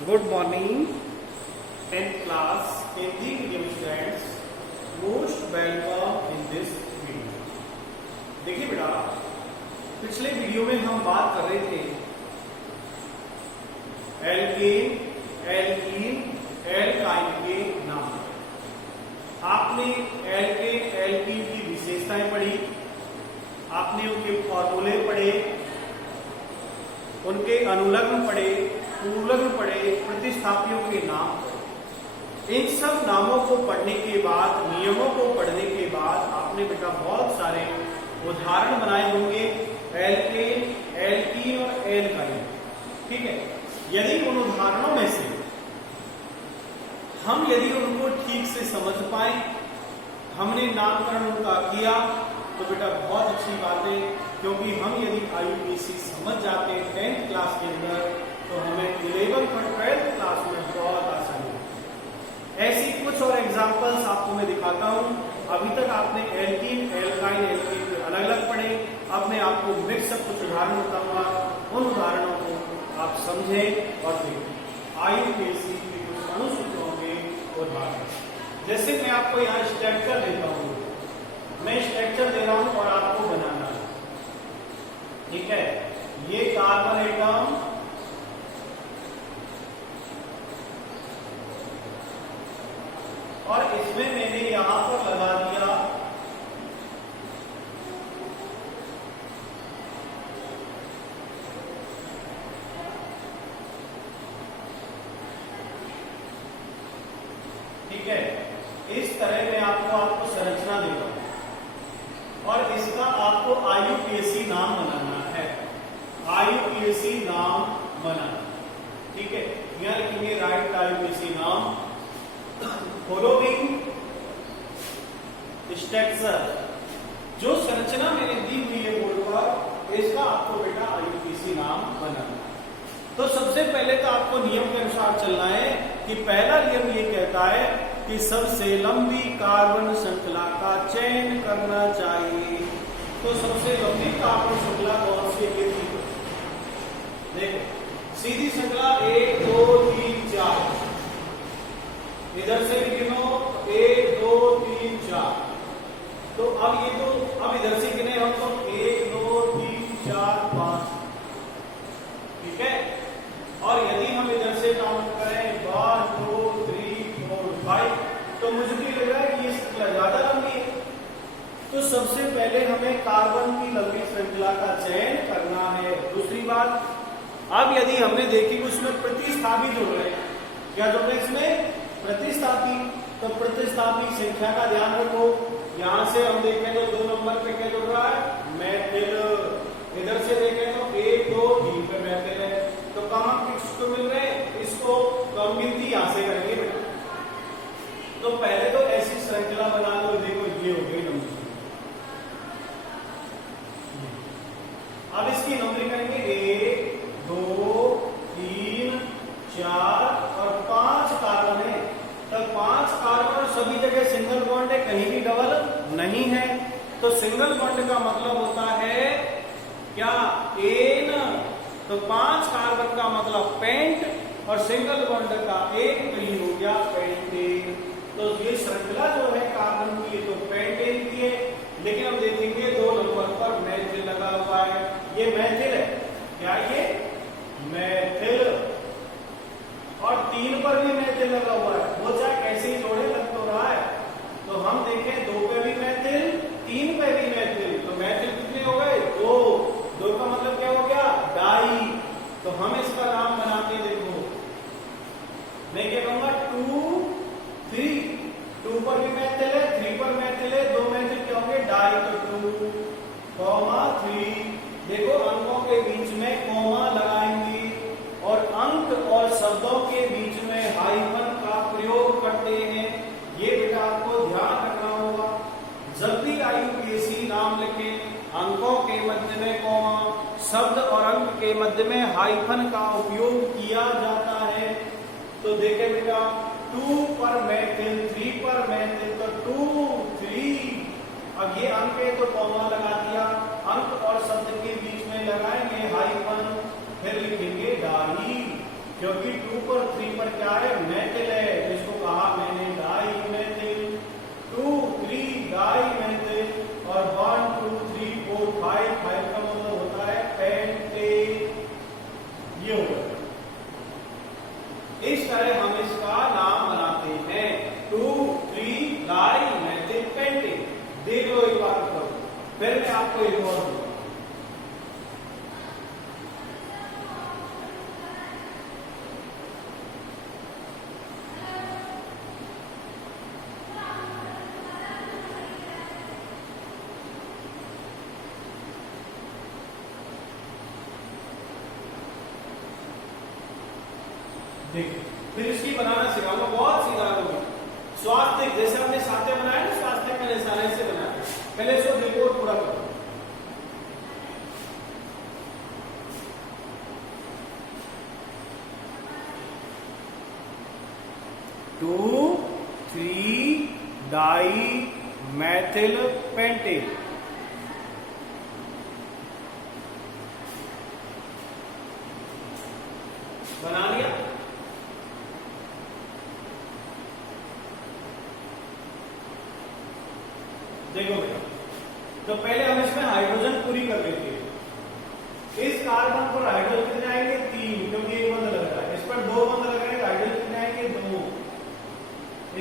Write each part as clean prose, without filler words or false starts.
Good morning, 10th class Hindi medium students. Most welcome in this video. देखिए बेटा, पिछले video में हम बात कर रहे थे एल्केन, एल्कीन, एल्काइन के नाम। आपने एल्केन, एल्कीन की विशेषताएं पढ़ी, आपने उनके फॉर्मूले पढ़े, उनके अनुलग्न पढ़े, पूर्वलग्न पढ़े, प्रतिस्थापियों के नाम पढ़े। इन सब नामों को पढ़ने के बाद, नियमों को पढ़ने के बाद आपने बेटा बहुत सारे उदाहरण बनाए होंगे एल्केन, एल्कीन और एल्काइन। ठीक है, यदि उन उदाहरणों में से हम यदि उनको ठीक से समझ पाए, हमने नामकरण उनका किया, तो बेटा बहुत अच्छी बात है, क्योंकि हम यदि IUPAC समझ जाते हैं 10th क्लास के अंदर, तो हमें 11th और 12th क्लास में बहुत आसानी है। ऐसी कुछ और एग्जांपल्स आपको मैं दिखाता हूं। अभी तक आपने एल्कीन, एल्काइन, एल्कीन के अलग अलग पढ़े। अब मैं आपको मिक्सअप कुछ उदाहरण बताऊंगा, उन उदाहरणों को आप समझें और देखें। IUPAC के कुछ अनुसूत्रों के उदाहरण, जैसे मैं आपको यहाँ स्ट्रक्चर देता हूँ, मैं स्ट्रक्चर दे रहा हूं और आपको बनाना है। ठीक है, ये कार्बन एटम, और इसमें मैंने यहां पर लगा दिया ठीक है, इस तरह मैं आपको संरचना देता हूं और इसका आपको IUPAC नाम बनाना है। IUPAC नाम बनाना, ठीक है। यहां लिखेंगे राइट IUPAC नाम। फॉलोइंग स्ट्रक्चर, जो संरचना मैंने दी हुई है बोर्ड पर, इसका आपको बेटा IUPAC नाम बनाना। तो सबसे पहले तो आपको नियम के अनुसार चलना है कि पहला नियम ये कहता है कि सबसे लंबी कार्बन श्रृंखला का चयन करना चाहिए। तो सबसे लंबी कार्बन श्रृंखला कौन सी है? देखो, सीधी श्रृंखला 1 2 3 4, इधर से भी गिनो 1 2 3 4। तो अब ये तो अब इधर से गिने हम तो 1 2 3 4 5, ठीक है। और यदि हम इधर से काउंट करें 1 2 3 4 5, तो मुझे भी लग रहा है कि ये श्रृंखला ज्यादा लंबी है। तो सबसे पहले हमें कार्बन की लंबी श्रृंखला का चयन करना है। दूसरी बात, अब यदि हमने देखी कि उसमें प्रतिस्थापी जुड़ रहे हैं, क्या जुड़ रहे हैं इसमें? प्रतिस्थापी। तो प्रतिस्थापी संख्या का ध्यान रखो। यहां से हम देखें तो 2 नंबर पे क्या जुड़ रहा है? मैथिल। इधर से देखें तो 1 2 3 पे मैथिल है। तो कहां किसको मिल रहे हैं? इसको कम गिनती यहां से करेंगे बेटा। तो पहले तो ऐसी श्रृंखला बना लो। देखो, ये हो गई नंबर। अब इसकी नंबरिंग करेंगे 1 2 3 4 और 5 कार्बन है। तो 5 कार्बन सभी जगह सिंगल बॉन्ड है, कहीं भी डबल नहीं है। तो सिंगल बॉन्ड का मतलब होता है क्या? एन। तो 5 कार्बन का मतलब पेंट, और सिंगल बॉन्ड का एक तो ये हो गया पेंटेन। तो ये श्रृंखला जो है कार्बन की, तो पेंटेन की है। लेकिन हम देखेंगे 2 नंबर पर मैथिल लगा हुआ है। ये मैथिल है, क्या ये? मैथिल। और 3 पर भी मैथिल लगा हुआ है। वो चाहे कैसे ही जोड़े, लग तो रहा है। तो हम देखें 2 पे भी मैथिल, 3 पे भी मैथिल। तो मैथिल कितने हो गए? 2। 2 का मतलब क्या हो गया? डाई। तो हम इसका नाम बनाते, देखो मैं क्या कहूंगा 2 3। 2 पर भी मैथिल है, 3 पर मैथिल है, 2 मैथिल क्या होंगे? डाई। तो 2 3। देखो, अंकों के बीच में कॉमा लगाएंगे और अंक और शब्दों के बीच में हाइफन का प्रयोग करते हैं। ये बेटा आपको ध्यान रखना होगा। जब भी IUPAC नाम लिखे, अंकों के मध्य में कॉमा, शब्द और अंक के मध्य में हाइफन का उपयोग किया जाता है। तो देखे बेटा, 2 पर मैथिल, 3 पर मैथिल, तो 2 3। अब ये अंक है तो कॉमा लगा दिया, अंक और शब्द के बीच में लगाएंगे हाइफन, फिर लिखेंगे डाई। क्योंकि 2 पर 3 पर क्या है, मेथिल है, इसको कहा मैंने डाई मेथिल। 2 3 डाई मेथिल और 1 2 3 4 5 का मतलब होता है पेंटेन। ये होगा, इस तरह हम इसका नाम बनाते हैं 2 3 डाई मेथिल पेंटेन। देख लो एक बार करो, फिर मैं आपको एक और दूंगा। देखिए, फिर इसकी बनाना सिखाऊंगा, बहुत सीधा होगा। स्वास्थ्य जैसे हमने साथे बनाया ना, स्वास्थ्य का निशान से बनाया। पहले इसको देखो और पूरा करो। 2 3 डाई मेथिल पेंटेन। बना लिया। देखो बेटा, तो पहले हम इसमें हाइड्रोजन पूरी कर लेते हैं। इस कार्बन पर हाइड्रोजन कितने आएंगे, 3, क्योंकि एक बंद लग रहा है। इस पर 2 बंद लग रहे हैं, हाइड्रोजन कितने आएंगे, 2।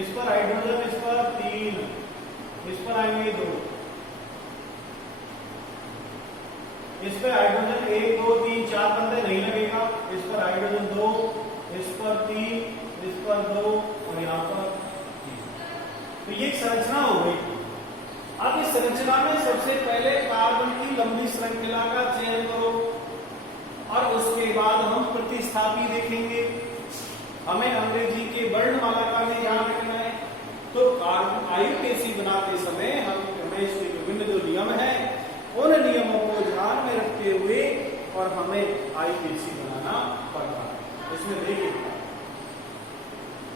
इस पर हाइड्रोजन, इस पर 3, इस पर आएंगे 2। इस पर हाइड्रोजन 1 2 3 4 बंदे नहीं लगेगा। इस पर हाइड्रोजन 2, इस पर 3, इस पर 2 और यहाँ पर 3। तो ये एक संरचना हो गई। अब इस संरचना में सबसे पहले कार्बन की लंबी श्रृंखला का चयन करो और उसके बाद हम प्रतिस्थापी देखेंगे। हमें अंग्रेजी के वर्णमाला का भी ध्यान रखना है। तो कार्बन आयुकेसी बनाते समय हमें इसके विभिन्न जो नियम है उन नियमों को ध्यान में रखते हुए और हमें आयुकेसी बनाना पड़ता है। इसमें देखिए,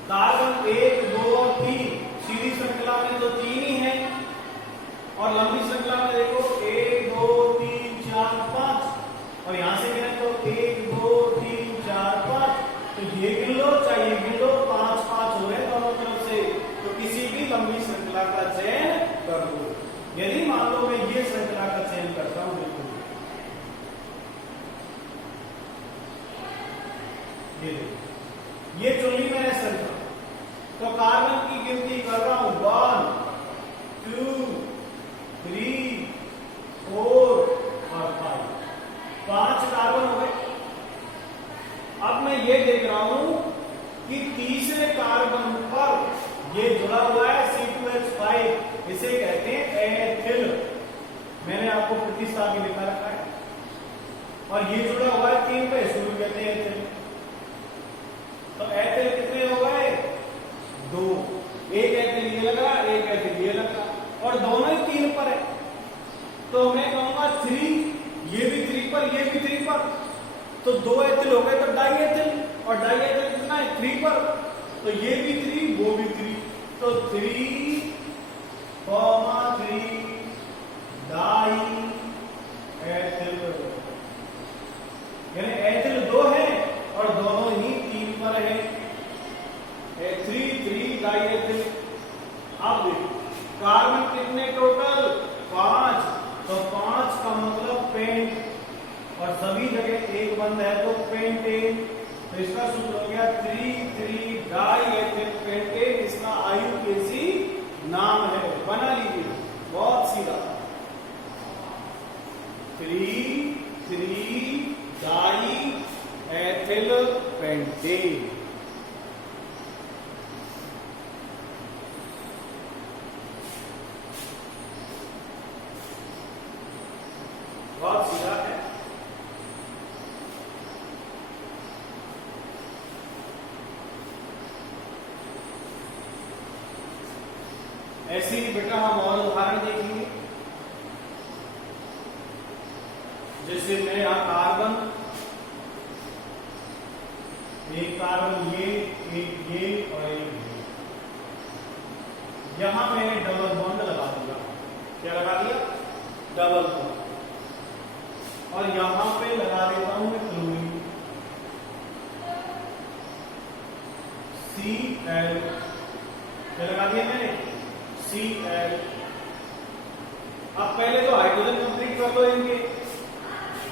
कार्बन 1 2 और 3 सीधी श्रृंखला में तो 3 ही है और लंबी श्रृंखला में देखो 1 2 3 4 5 और यहां से गिने तो 1 2 3 4 5। तो ये गिन लो, चाहे ये गिन लो, 5 5 हो रहे दोनों तरफ से। तो किसी भी लंबी श्रृंखला का चयन कर दो। यदि मान लो मैं ये श्रृंखला का चयन करता हूं, बिल्कुल ये चुन ली मैंने श्रृंखला, तो कार्बन की गिनती कर रहा हूं 1 2 3 4 और 5। 5 कार्बन हो गए। अब मैं ये देख रहा हूं कि तीसरे कार्बन पर ये जुड़ा हुआ है C2H5, इसे कहते हैं एथिल। मैंने आपको प्रतिस्थापी लिखा रखा है और ये जुड़ा हुआ है 3 पे, इसको कहते हैं एथिल। तो एथिल कितने हो गए, 2। एक एथिल ये लगा, एक एथिल ये लगा और दोनों ही 3 पर है। तो मैं कहूंगा 3, ये भी 3 पर, ये भी 3 पर। तो 2 एथिल हो गए, तो डाई एथिल, और डाई एथिल कितना है, 3 पर। तो ये भी 3, वो भी 3, तो 3, 3 डाई एथिल। यानी एथिल 2 है और दोनों ही 3 पर है। 3 डाई एथिल। अब देखो कार्बन कितने टोटल, 5। तो 5 का मतलब पेंट और सभी जगह एक बंद है तो पेंटेन। तो इसका सूत्र हो गया 3 डाई एथिल पेंटेन। इसका आयुकेसी नाम है, बना लीजिए, बहुत सीधा। 3 डाई एथिल पेंटेन। बहुत सीधा है। ऐसे ही बेटा हम और उदाहरण देखेंगे। जैसे मैं यहां कार्बन, एक कार्बन ये, एक ये और एक ये, यहां मैंने डबल बॉन्ड लगा दिया। क्या लगा दिया, डबल बॉन्ड। और यहां पे लगा देता हूं मैं क्लोरीन। Cl, क्या लगा दिया मैंने, Cl। अब पहले तो हाइड्रोजन कंप्लीट कर दो इनके।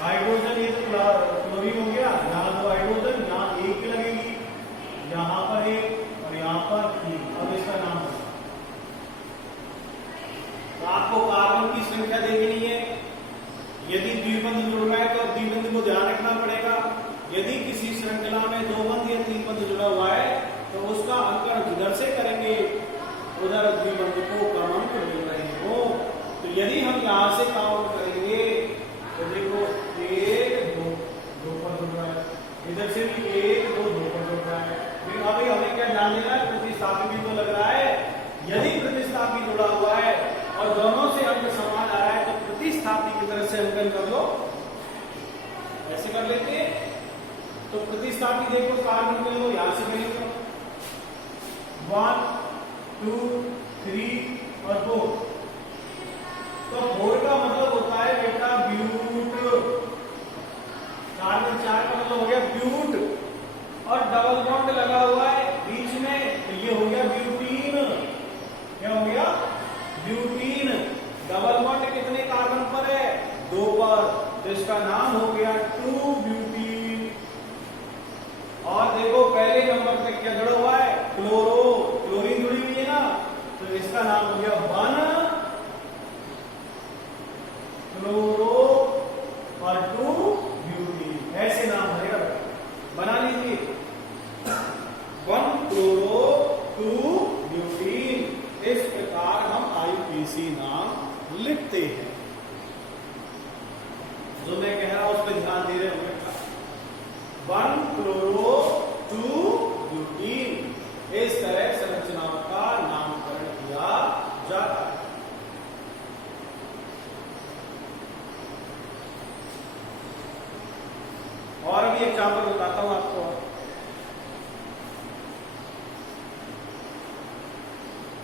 हाइड्रोजन ये तो क्लोरीन हो गया, यहाँ दो हाइड्रोजन, यहाँ एक लगेगी, यहाँ पर एक और यहाँ पर तीन। अब इसका नाम है, तो आपको कार्बन की संख्या देखनी है। यदि द्विबंध जुड़ रहा है तो द्विबंध को ध्यान रखना पड़ेगा। यदि किसी श्रृंखला में दो बंध या तीन बंध जुड़ा हुआ है तो उसका अंकन जिधर से करेंगे उधर द्विबंध को क्रमांक मिल रहे हो। तो यदि हम यहाँ से काउंट करेंगे तो देखो एक दो, दो पर जुड़ रहा है, इधर से भी एक दो, दो पर जुड़ रहा है। लेकिन अभी हमें क्या ध्यान देना है, प्रतिस्थापी भी तो लग रहा है। यदि प्रतिस्थापी जुड़ा हुआ है और दोनों से अंक समान आ रहा है तो प्रतिस्थापी की तरफ से अंकन कर लो, ऐसे कर लेते हैं। तो प्रतिस्थापी देखो कार्बन में लो, यहां से करेंगे 1 2 3 और 4। तो 4 का मतलब होता है बेटा ब्यूट, कार्बन 4 का मतलब हो गया ब्यूट, और डबल बॉन्ड लगा हुआ है बीच में तो ये हो गया ब्यूटीन। क्या हो गया, ब्यूटीन। डबल बॉन्ड कितने कार्बन पर है, 2 पर, तो इसका नाम हो गया 2 ब्यूटीन। और देखो पहले नंबर पे क्या जुड़ा हुआ है, क्लोरो, क्लोरीन जुड़ी हुई है ना, तो इसका नाम हो गया 1 क्लोरो और 2 ब्यूटीन। ऐसे नाम है, बना लीजिए 1 क्लोरो 2 ब्यूटीन। इस प्रकार हम आईपीसी नाम लिखते हैं। जो मैं कह रहा हूं उस पर ध्यान दे रहे होंगे। 1 क्लोरो 2 ब्यूटीन, इस तरह संरचनाओं का नामकरण किया जाता है। और अभी एग्जाम्पल बताता हूं आपको।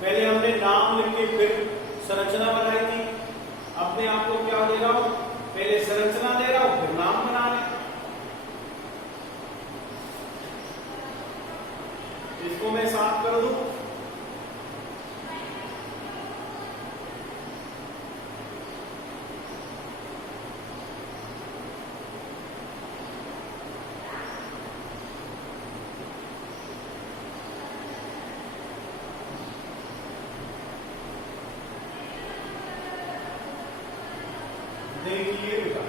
पहले हमने नाम लिख के फिर संरचना बनाई थी। अब मैं आपको क्या दे रहा हूं, पहले संरचना दे रहा हूं फिर नाम बना रहे। इसको मैं साफ कर दूं। देखिए बेटा,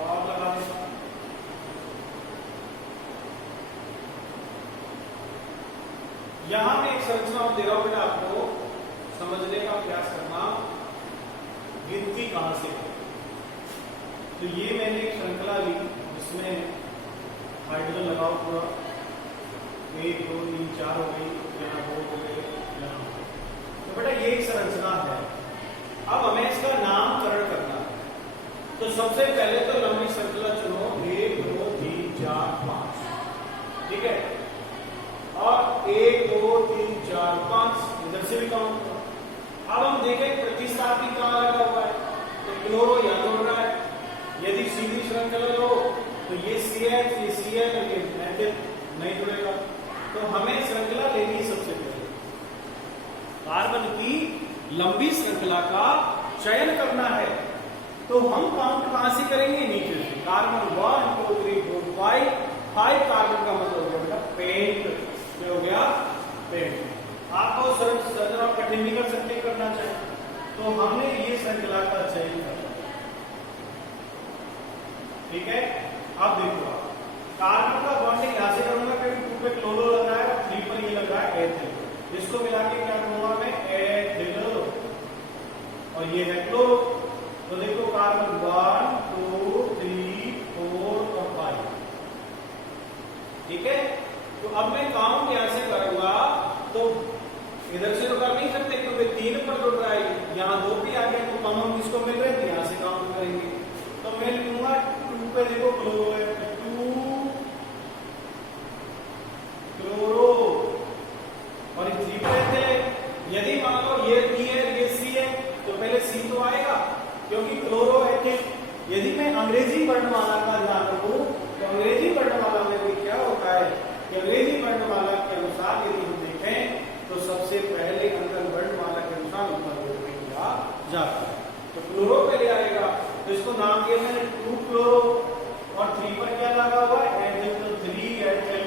और लगा दें। यहां मैं एक संरचना दे रहा हूं बेटा, आपको समझने का प्रयास करना। गिनती कहां से है, तो ये मैंने एक श्रृंखला ली जिसमें हाइड्रोजन लगाओ पूरा 1 2 3 4 हो गई, यहाँ 2 हो गए, यहाँ। तो बेटा ये एक संरचना है। अब हमें इसका नामकरण करना है। तो सबसे पहले तो लंबी श्रृंखला चुनो, 1 2 3 4 5, ठीक है। और 1 2 3 4 5 इधर से भी काउंट करो। अब हम देखें प्रतिस्थापी कहां लगा हुआ है, तो क्लोरो यहां जुड़ रहा है। यदि सीधी श्रृंखला लो तो ये CH ये Cl ये नहीं जुड़ेगा। तो हमें श्रृंखला लेनी सबसे पहले, कार्बन की लंबी श्रृंखला का चयन करना है। तो हम काउंट कहां से करेंगे, नीचे से। कार्बन 1 2 3 4 5 कार्बन का मतलब हो गया बेटा पेंट। क्या हो गया, पेंट। आपको संरचना कठिन नहीं कर सकते, करना चाहिए। तो हमने ये श्रृंखला का चयन किया, ठीक है। अब देखो, कार्बन का बॉन्डिंग यहां से करूंगा क्योंकि 2 पे क्लोरो लग रहा है, 3 पर ये लग रहा है एथिल। इसको मिला के क्या करूंगा मैं, एथिल, और ये है क्लोरो। तो देखो कार्बन 1 2 3 4 और 5, ठीक है। तो अब मैं काउंट यहां से करूंगा क्लोरो है, 2 क्लोरो, और ये 3 पे रहते हैं। यदि मान लो ये B है, ये C है, तो पहले C तो आएगा क्योंकि क्लोरो एथिल। यदि मैं अंग्रेजी वर्णमाला का ध्यान रखूं तो अंग्रेजी वर्णमाला में भी क्या होता है कि अंग्रेजी वर्णमाला के अनुसार यदि हम देखें तो सबसे पहले अंतर वर्णमाला के अनुसार उत्तर दिया जाता है। तो क्लोरो पहले आएगा, तो इसको नाम दिया मैंने 2 क्लोरो, और 3 पर क्या लगा हुआ है एथिल, तो 3 एथिल।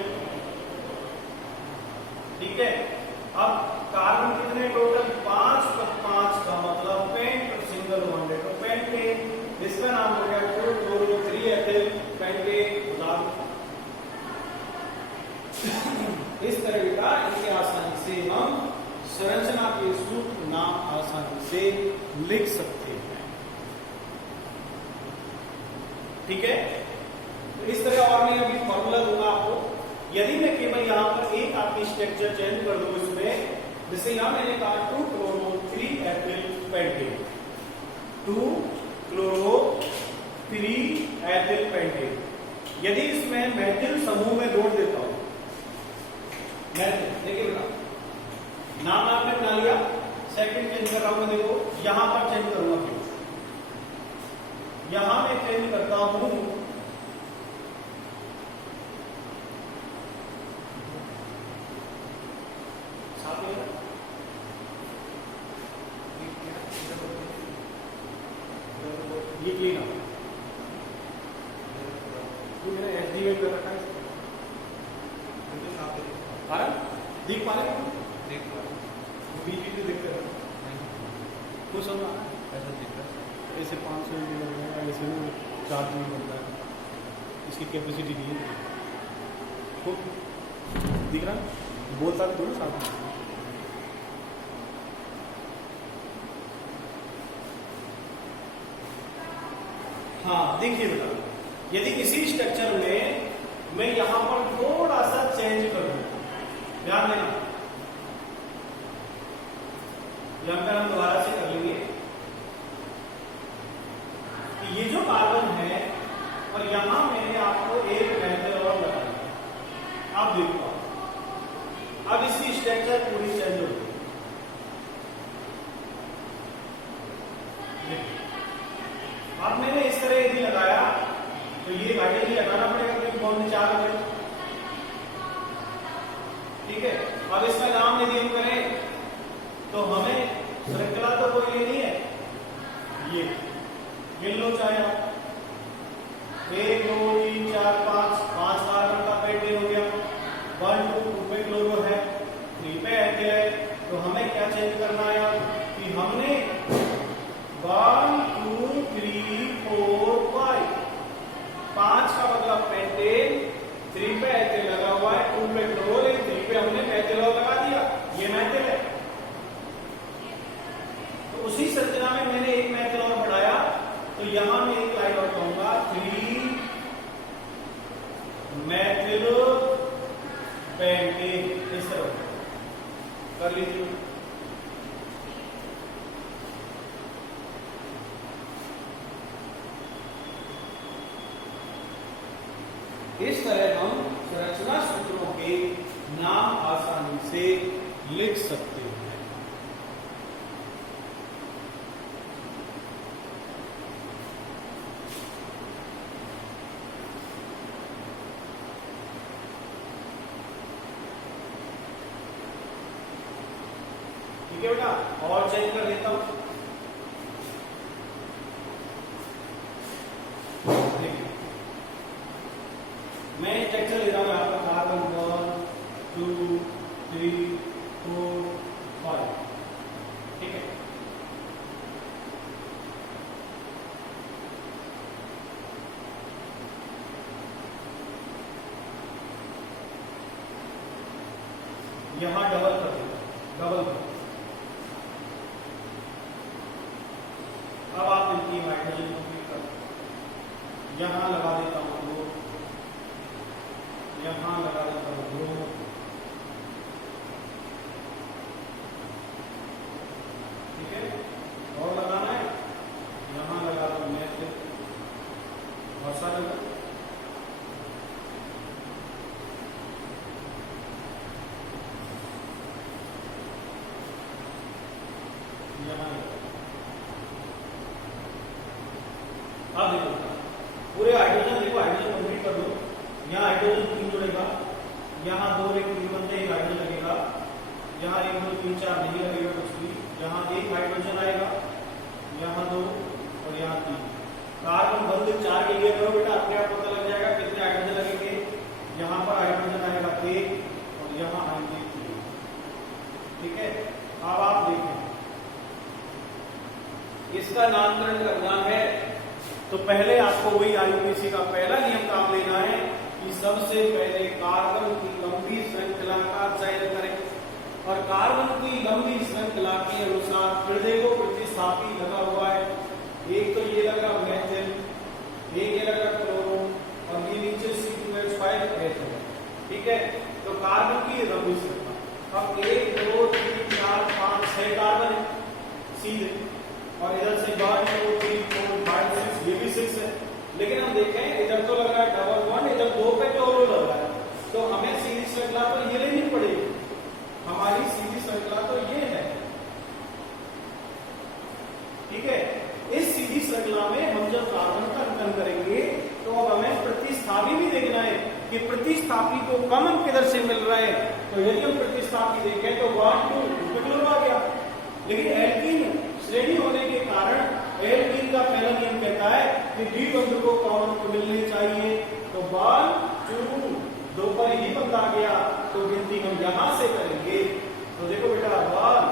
ठीक है, अब कार्बन कितने टोटल 5, तो 5 का मतलब पेंट, सिंगल बॉन्डेड तो पेंटेन, इसका नाम हो गया 2 क्लोरो 3 एथिल पेंटेन। इस तरह का इसे आसानी से हम संरचना के सूत्र नाम आसानी से लिख सकते हैं। ठीक है, तो इस तरह, और मैं अभी फॉर्मूला दूंगा आपको। यदि मैं केवल यहां पर एक आपकी स्ट्रक्चर चेंज कर दूं इसमें, जैसे यहां मैंने कहा 2 chloro 3 ethyl pentane, 2 chloro 3 ethyl pentane. यदि इसमें मेथिल समूह में जोड़ देता हूं, मेथिल, देखिए बेटा नाम आपने बना लिया, सेकंड चेंज कर रहा हूं मैं, देखो यहां पर चेंज करूंगा, क्यों यहां मैं चेंज करता हूं ये क्लीन हो, मैंने एचडी कर रखा है, देख पा रहे हो, देख पा रहे, बीच बीच में देखते रहो, कुछ समझ आना ऐसा दिख रहा है, ऐसे 500 ml लग रहा है, ऐसे में चार्ज नहीं बनता है, इसकी कैपेसिटी नहीं है, तो दिख रहा है, बोलता भी थोड़ा साथ में। हाँ देखिए बेटा, यदि इसी स्ट्रक्चर में मैं यहां पर थोड़ा सा चेंज करूं, ध्यान देना, यहां पर हम दोबारा से कर लेंगे कि ये जो कार्बन है और यहां मैंने आपको एक मेथड और लगा दिया, आप देखो अब इसकी स्ट्रक्चर पूरी चेंज हो गई। अब मैंने इस तरह यदि लगाया तो ये हाइड्रोजन लगाना पड़ेगा क्योंकि बॉन्ड 4 हो गए। ठीक है, अब इसका नाम यदि हम करें तो हमें श्रृंखला तो कोई लेनी है, ये गिन लो चाहे आप, 1 2 3 4 5 कार्बन का पेंटेन हो गया, 1 2 पे क्लोरो है, 3 पे एथिल है, तो हमें क्या चेंज करना है कि हमने 1 2 3 4 5, 5 का मतलब पेंटेन, 3 पे एथिल लगा हुआ है, 2 पे क्लोरो, 3 पे हमने मेथिल लगा दिया, ये मेथिल है। तो उसी संरचना में मैंने एक मेथिल और बढ़ाया, तो यहां मैं एक लाइन और कहूंगा 3 मेथिल पेंटेन, इस तरह कर लीजिए। इस तरह हम संरचना सूत्रों के नाम आसानी से लिख सकते हैं। ठीक है बेटा, और चेंज कर देता हूं, मैं स्ट्रक्चर ले रहा हूं यहां पर कार्बन 1 2 3 4 5। ठीक है, यहां डबल कर देता, डबल कर, अब आप इनकी हाइड्रोजन कंप्लीट कर, यहां लगा देता हूं 2, यहां लगा देता हूं 2, ठीक है, और लगाना है, यहां लगा दूं मेथिल, और सारे पूरे हाइड्रोजन देखो, हाइड्रोजन कंप्लीट कर दो। यहाँ हाइड्रोजन 3 जुड़ेगा, यहाँ 2 एक 3 बनते एक हाइड्रोजन लगेगा, यहाँ 1 2 3 4 नहीं लगेगा कुछ भी, यहाँ एक हाइड्रोजन आएगा, यहाँ 2 और यहाँ 3। कार्बन बंद 4 के लिए करो बेटा, अपने आप पता लग जाएगा कितने हाइड्रोजन लगेंगे। यहाँ पर हाइड्रोजन आएगा 1 और यहाँ आएंगे 3। ठीक है, अब आप देखें इसका नामकरण करना है तो पहले आपको वही आईयूपीएसी का पहला नियम काम लेना है कि सबसे पहले कार्बन की लंबी श्रृंखला का चयन करें और कार्बन की लंबी श्रृंखला के अनुसार फिर देखो प्रतिस्थापी लगा हुआ है। एक तो ये लगा मेथिल, एक ये लगा क्लोरो और ये नीचे C2H5 है। ठीक है, तो कार्बन की लंबी श्रृंखला अब 1 2 3 4 5 6 कार्बन है सीधे, और इधर से 1 2 3 4 5 6 ये भी 6 है। लेकिन हम देखें इधर तो लग रहा है डबल बॉन्ड, इधर 2 पे क्लोरो लग रहा है, तो हमें सीधी श्रृंखला तो ये लेनी पड़ेगी। हमारी सीधी श्रृंखला तो ये है। ठीक है, इस सीधी श्रृंखला में हम जब कार्बन का अंकन करेंगे तो अब हमें प्रतिस्थापी भी देखना है कि प्रतिस्थापी को कॉमन किधर से मिल रहा है। तो यदि हम प्रतिस्थापी देखें तो 1 2 क्लोरो आ गया, लेकिन एल्कीन श्रेणी होने के कारण एल्कीन का पहला नियम कहता है कि द्विबंध को कॉमन को मिलने चाहिए। तो 1 2 2 पर ही बंद आ गया, तो गिनती हम यहां से करेंगे। तो देखो बेटा 1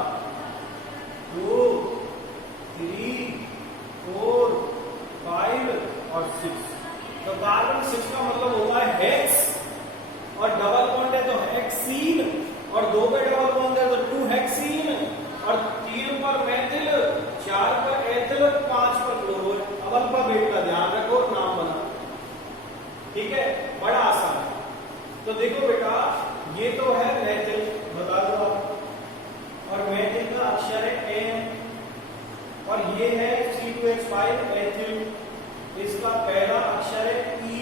2 3 4 5 और 6। तो कार्बन 6 का मतलब होता है हेक्स, और डबल बॉन्ड है तो हेक्सीन, और 2 पे डबल बॉन्ड है तो 2 हेक्सीन, और 3 पर मेथिल, 4 पर एथिल, 5 पर क्लोरो। अब अल्फाबेट का ध्यान रखो, नाम बना। ठीक है, बड़ा आसान है। तो देखो बेटा ये तो है मेथिल, बता दो आप, और मेथिल का अक्षर है एम, और ये है C2H5 एथिल, इसका पहला अक्षर है ई,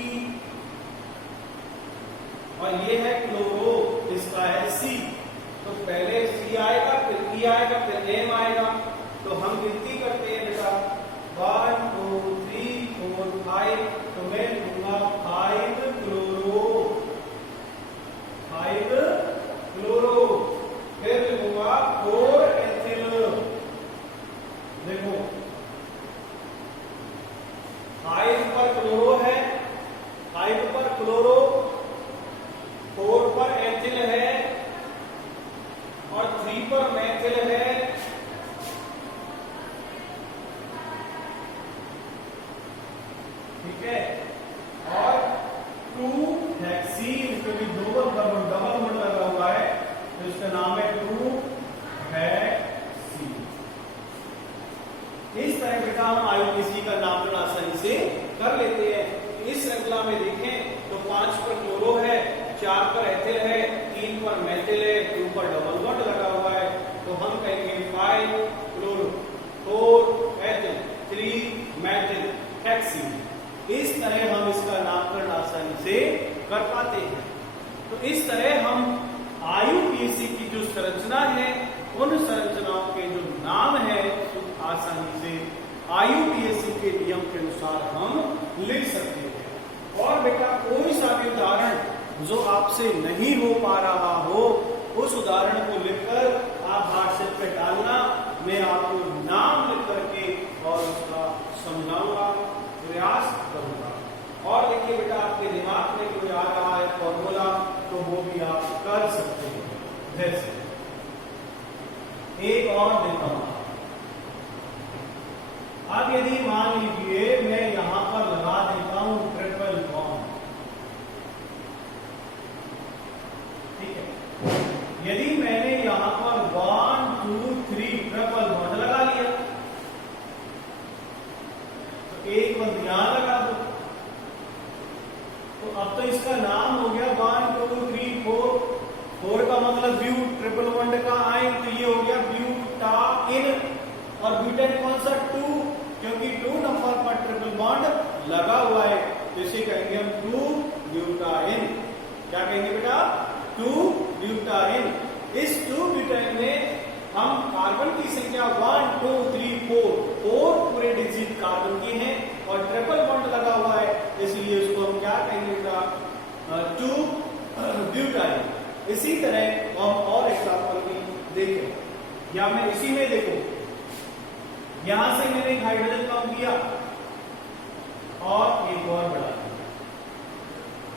और ये है क्लोरो, इसका है सी। तो पहले सी आएगा, फिर ई आएगा, फिर एम आएगा। तो हम गिनती करते हैं बेटा 1 2 3 4 5। तो मैं लूंगा 5 क्लोरो, 5 क्लोरो, फिर लूंगा 4 एथिल। देखो 5 पर क्लोरो है, 5 पर क्लोरो, 4 पर एथिल है, और 3 पर मेथिल है, ठीक है, और 2 हेक्सीन, क्योंकि डबल बॉन्ड लगा हुआ है तो इसका नाम है 2 हेक्सीन। इस तरह बेटा हम आईयूपीएसी का नामकरण आसानी से कर लेते हैं। इस श्रृंखला में देखें तो 5 पर क्लोरो है, 4 पर एथिल है, 3 पर मेथिल है, 2 पर डबल बॉन्ड लगा हुआ है। तो हम कहेंगे 5 क्लोरो, 4 एथिल, 3 मेथिल, हेक्सीन। इस तरह हम इसका नामकरण आसानी से कर पाते हैं। तो इस तरह हम आईयूपीएसी की जो संरचना है, उन संरचनाओं के जो नाम है तो आसानी से आईयूपीएसी के नियम के अनुसार हम लिख सकते हैं। और बेटा कोई सा भी उदाहरण जो आपसे नहीं हो पा रहा हो, उस उदाहरण को लिखकर आप व्हाट्सएप पे डालना, मैं आपको नाम लिख करके और उसका समझाऊंगा, प्रयास करूंगा। और देखिए बेटा आपके दिमाग में कोई आ रहा है फॉर्मूला तो वो भी आप कर सकते हैं। जैसे एक और देता हूं, अब यदि मान लीजिए मैं यहां पर लगा देता हूं ट्रिपल बॉन्ड, ठीक है, यदि मैंने यहां पर 1 2 3 ट्रिपल बॉन्ड लगा लिया तो एक बंद यहां लगा दो, तो अब तो इसका नाम हो गया 1 2 3 4। 4 का मतलब ब्यू, ट्रिपल बॉन्ड का आयन, तो ये हो गया ब्यूटाइन, और ब्यूटाइन कौन सा 2, क्योंकि 2 नंबर पर ट्रिपल बॉन्ड लगा हुआ है, तो इसे कहेंगे हम 2 ब्यूटाइन। क्या कहेंगे बेटा? 2 ब्यूटाइन। इस 2 ब्यूटाइन में हम कार्बन की संख्या 1 2 3 4 पूरे डिजिट कार्बन के हैं, और ट्रिपल बॉन्ड लगा हुआ है टू ब्यूटाइल। इसी तरह हम और एग्जाम्पल भी देखें, या मैं इसी में देखो, यहां से मैंने एक हाइड्रोजन कम किया और एक और बढ़ा दिया।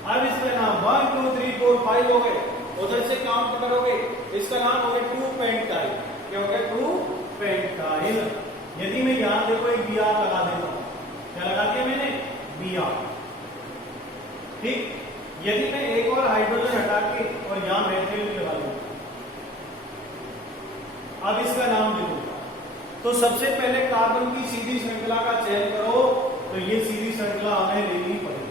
अब इसका नाम 1 2 3 4 5 हो गए, उधर से काउंट करोगे, इसका नाम हो गया 2 पेंटाइल। क्या हो गया? 2 पेंटाइल। यदि मैं यहां देखो एक Br लगा देता हूं, क्या लगा दिया मैंने? Br। ठीक, यदि मैं एक और हाइड्रोजन हटा के और यहां मेथिल लगा दूं, अब इसका नाम देखो, तो सबसे पहले कार्बन की सीधी श्रृंखला का चयन करो, तो ये सीधी श्रृंखला हमें लेनी पड़ेगी।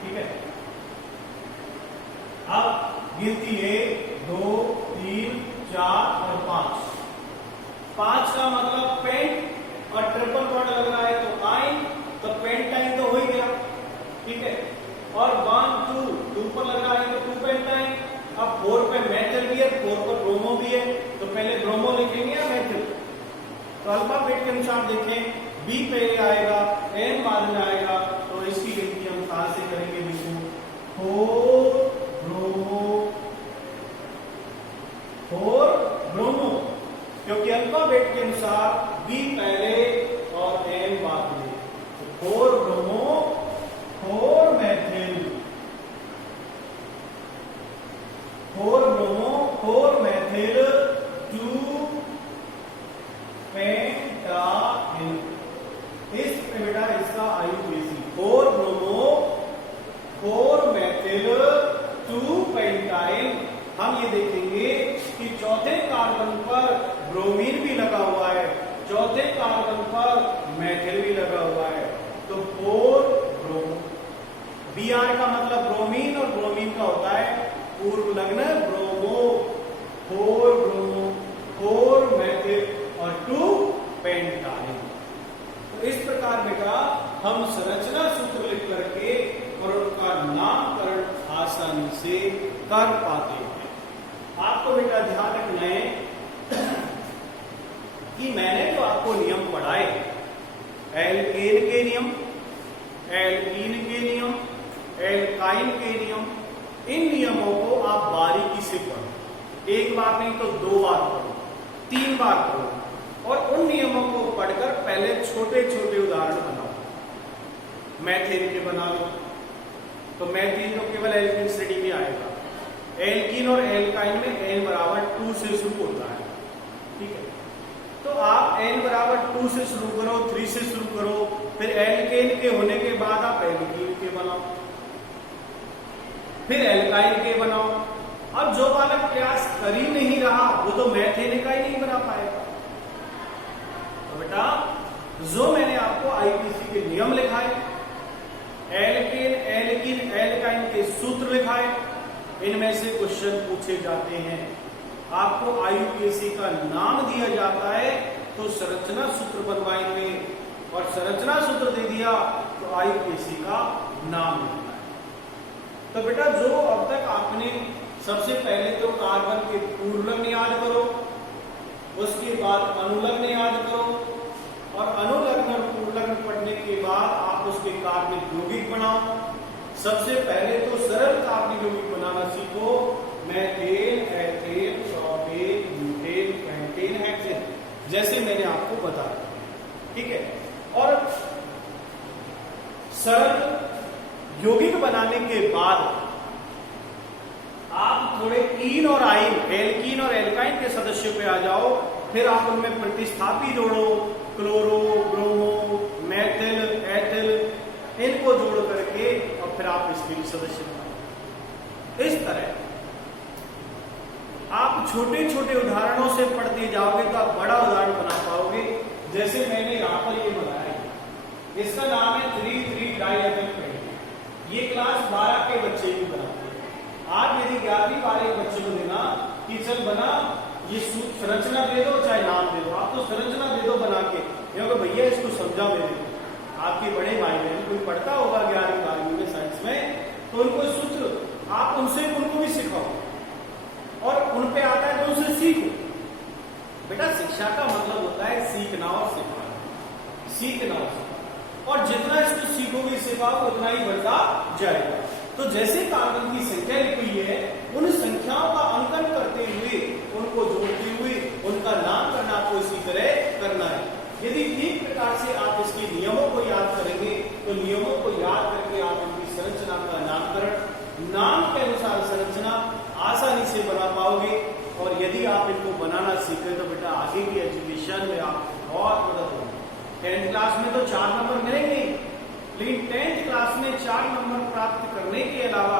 ठीक है, अब गिनती 1 2 3 4 और 5। 5 का मतलब पेंट और ट्रिपल बॉन्ड लग रहा है तो आइन, तो पेंटाइन तो हो ही गया। ठीक है, और 1 2 पर लग रहा है तो 2 पेंटाइन। अब 4 पे मेथिल भी है, 4 पर ब्रोमो भी है, तो पहले ब्रोमो लिखेंगे या मेथिल? तो अल्फाबेट के अनुसार देखें, बी पहले आएगा, एन बाद में आएगा, तो इसकी गिनती हम कहां से करेंगे? बिल्कुल 4 ब्रोमो, क्योंकि अल्फाबेट के अनुसार बी पहले और एन बाद में, तो 4 bromo 4 methyl, 4 bromo 4 methyl 2 pentyl. इस बेटा इसका IUPAC 4 ब्रोमो 4 मेथिल 2 पेंटाइल। हम ये देखेंगे कि चौथे कार्बन पर ब्रोमीन भी लगा हुआ है, चौथे कार्बन पर मेथिल भी लगा हुआ है, तो 4 ब्रोमो। Br का मतलब ब्रोमीन, और ब्रोमीन का होता है पूर्व लग्न ब्रोमो। 4 ब्रोमो 4 मेथिल और 2 पेंटाइल। तो इस प्रकार बेटा हम संरचना सूत्र लिख करके और उनका नामकरण आसानी से कर पाते हैं। आपको बेटा ध्यान रखना है कि मैंने जो आपको नियम पढ़ाए, एल्केन के नियम, एल्कीन के नियम, एल्काइन के नियम, इन नियमों को आप बारीकी से पढ़ो। एक बार नहीं तो 2 बार पढ़ो, 3 बार पढ़ो, और उन नियमों को पढ़कर पहले छोटे छोटे उदाहरण बनाओ। मेथिल के बना लो, तो मेथिल तो केवल एल्कीन श्रेणी में आएगा। एल्कीन और एल्काइन में n बराबर 2 से शुरू होता है। ठीक है, तो आप n बराबर 2 से शुरू करो, 3 से शुरू करो, फिर एल्केन के होने के बाद आप एल्कीन के बनाओ, फिर एल्काइन के बनाओ। अब जो बालक प्रयास कर ही नहीं रहा वो तो मेथिल का ही नहीं बना पाएगा। तो बेटा जो मैंने आपको IUPAC के नियम लिखाए, एल्केन एल्कीन एल्काइन के सूत्र लिखाए, इनमें से क्वेश्चन पूछे जाते हैं। आपको IUPAC का नाम दिया जाता है तो संरचना सूत्र बनवाएंगे, और संरचना सूत्र दे दिया तो IUPAC का नाम लिखना है। तो बेटा जो अब तक आपने सबसे पहले तो कार्बन के पूर्वलग्न याद करो, उसके बाद अनुलग्न याद करो, और अनुलग्न और पूर्वलग्न पढ़ने के बाद आप उसके कार्बनिक यौगिक बनाओ। सबसे पहले तो सरल कार्बनिक यौगिक बनाना सीखो, methane, ethane, propane, butane, pentane, hexane, जैसे मैंने आपको बताया। ठीक है, और सरल यौगिक बनाने के बाद आप थोड़े कीन और आइन, एल्कीन और एल्काइन के सदस्यों पे आ जाओ, फिर आप उनमें प्रतिस्थापी जोड़ो, क्लोरो, ब्रोमो, मेथिल, एथिल, इनको जोड़ करके और फिर आप इसके सदस्य बनाओ। इस तरह आप छोटे छोटे उदाहरणों से पढ़ते जाओगे तो आप बड़ा उदाहरण बना पाओगे। जैसे मैंने यहां पर ये बनाया, इसका नाम है 3,3 डाइएथाइल पेंट। ये क्लास 12 के बच्चे भी बनाते हैं। आप यदि 11वीं 12वीं के बच्चे को देना कि चल बना ये संरचना दे दो चाहे नाम दे दो, आप तो संरचना दे दो बना के, क्योंकि भैया इसको समझा मेरे को। आपके बड़े भाई बहन कोई पढ़ता होगा 11वीं 12वीं में साइंस में, तो उनको सूत्र आप उनसे उनको भी सिखाओ, और उन पे आता है तो उनसे सीखो। बेटा शिक्षा का मतलब होता है सीखना और सिखाना, सीखना और सिखाना, और जितना इसको सीखोगे इससे पाओगे उतना ही बढ़ता जाएगा। तो जैसे कार्बन की संख्या लिखी हुई है, उन संख्याओं का अंकन करते हुए, उनको जोड़ते हुए उनका नामकरण आपको इसी तरह करना है। यदि ठीक प्रकार से आप इसके नियमों को याद करेंगे तो नियमों को याद करके आप इनकी संरचना का नामकरण नाम के अनुसार संरचना आसानी से बना पाओगे। और यदि आप इनको बनाना सीखें तो बेटा आगे की एजुकेशन में आपको बहुत मदद होगी। 10th क्लास में तो 4 नंबर मिलेंगे, लेकिन 10th क्लास में 4 नंबर प्राप्त करने के अलावा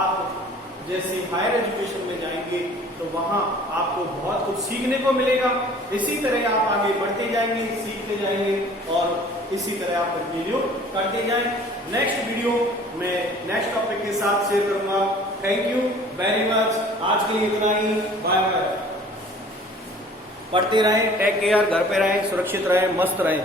आप जैसे हायर एजुकेशन में जाएंगे तो वहां आपको बहुत कुछ सीखने को मिलेगा। इसी तरह आप आगे बढ़ते जाएंगे, सीखते जाएंगे और इसी तरह आप कंटिन्यू करते जाएं। नेक्स्ट वीडियो में नेक्स्ट टॉपिक के साथ शेयर करूंगा। Thank you very much. आज के लिए इतना ही। Bye bye. पढ़ते रहें, टेक केयर, घर पे रहें, सुरक्षित रहें, मस्त रहें।